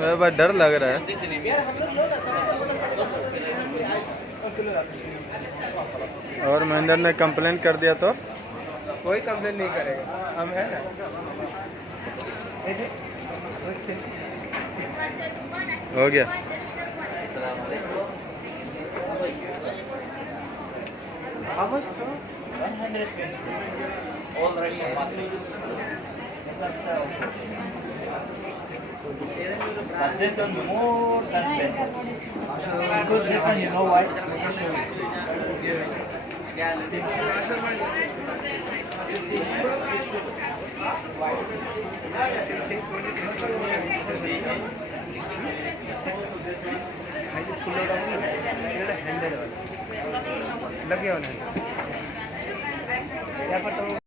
मेरे बहुत डर लग रहा है। और महेंद्र ने कंप्लेन कर दिया तो कोई कंप्लेन नहीं करेगा, हम है ना। हो गया। All Russian markets. But this one more than better. Because this one, you know why? लगे होने